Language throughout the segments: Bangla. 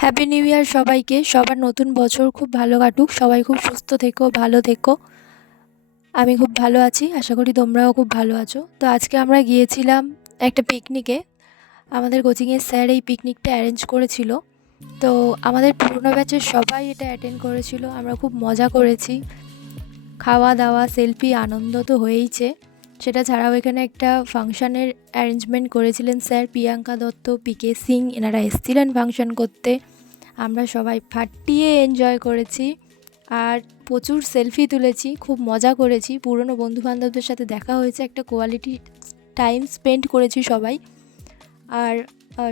হ্যাপি নিউ ইয়ার সবাইকে। সবার নতুন বছর খুব ভালো কাটুক। সবাই খুব সুস্থ থেকো, ভালো থেকো। আমি খুব ভালো আছি। আশা করি তোমরাও খুব ভালো আছো। তো আজকে আমরা গিয়েছিলাম একটা পিকনিকে আমাদের কোচিংয়ের স্যার এই পিকনিকটা অ্যারেঞ্জ করেছিল। তো আমাদের পুরনো ব্যাচের সবাই এটা অ্যাটেন্ড করেছিল। আমরা খুব মজা করেছি। খাওয়া দাওয়া সেলফি আনন্দ তো হয়েইছে। সেটা ছাড়াও এখানে একটা ফাংশানের অ্যারেঞ্জমেন্ট করেছিলেন sir Priyanka Dutta P K Singh. এনারা এসেছিলেন ফাংশন করতে। আমরা সবাই ফাটিয়ে এনজয় করেছি আর প্রচুর সেলফি তুলেছি, খুব মজা করেছি। পুরনো বন্ধুবান্ধবদের সাথে দেখা হয়েছে, একটা কোয়ালিটি টাইম স্পেন্ড করেছি সবাই। আর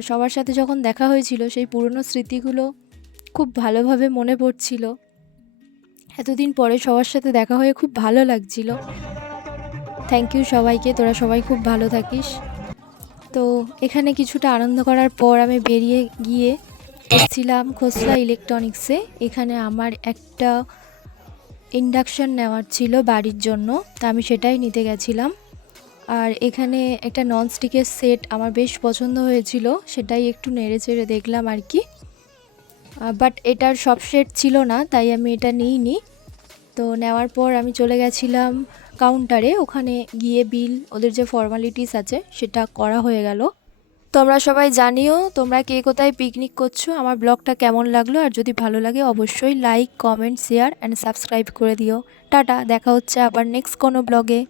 সবার সাথে যখন দেখা হয়েছিল, সেই পুরনো স্মৃতিগুলো খুব ভালোভাবে মনে পড়ছিল। এতদিন পরে সবার সাথে দেখা হয়ে খুব ভালো লাগছিল। থ্যাংক ইউ সবাইকে, তোরা সবাই খুব ভালো থাকিস। তো এখানে কিছুটা আনন্দ করার পর আমি বেরিয়ে গিয়ে এসেছিলাম খোসলা ইলেকট্রনিক্সে। এখানে আমার একটা ইন্ডাকশান নেওয়ার ছিল বাড়ির জন্য, তা আমি সেটাই নিতে গেছিলাম। আর এখানে একটা ননস্টিকের সেট আমার বেশ পছন্দ হয়েছিল, সেটাই একটু নেড়ে চেড়ে দেখলাম আর কি। বাট এটার সব সেট ছিল না, তাই আমি এটা নিইনি। তো নেওয়ার পর আমি চলে গেছিলাম কাউন্টারে ওখানে গিয়ে বিল ওদের যে ফর্মালিটিস আছে, সেটা করা হয়ে গেল। তোমরা সবাই জানিও, তোমরা কে কোথায় পিকনিক করছ, আমার ব্লগটা কেমন লাগল, আর যদি ভালো লাগে অবশ্যই like comment share and subscribe করে দিও। টাটা, দেখা হচ্ছে আবার নেক্সট কোনো ব্লগে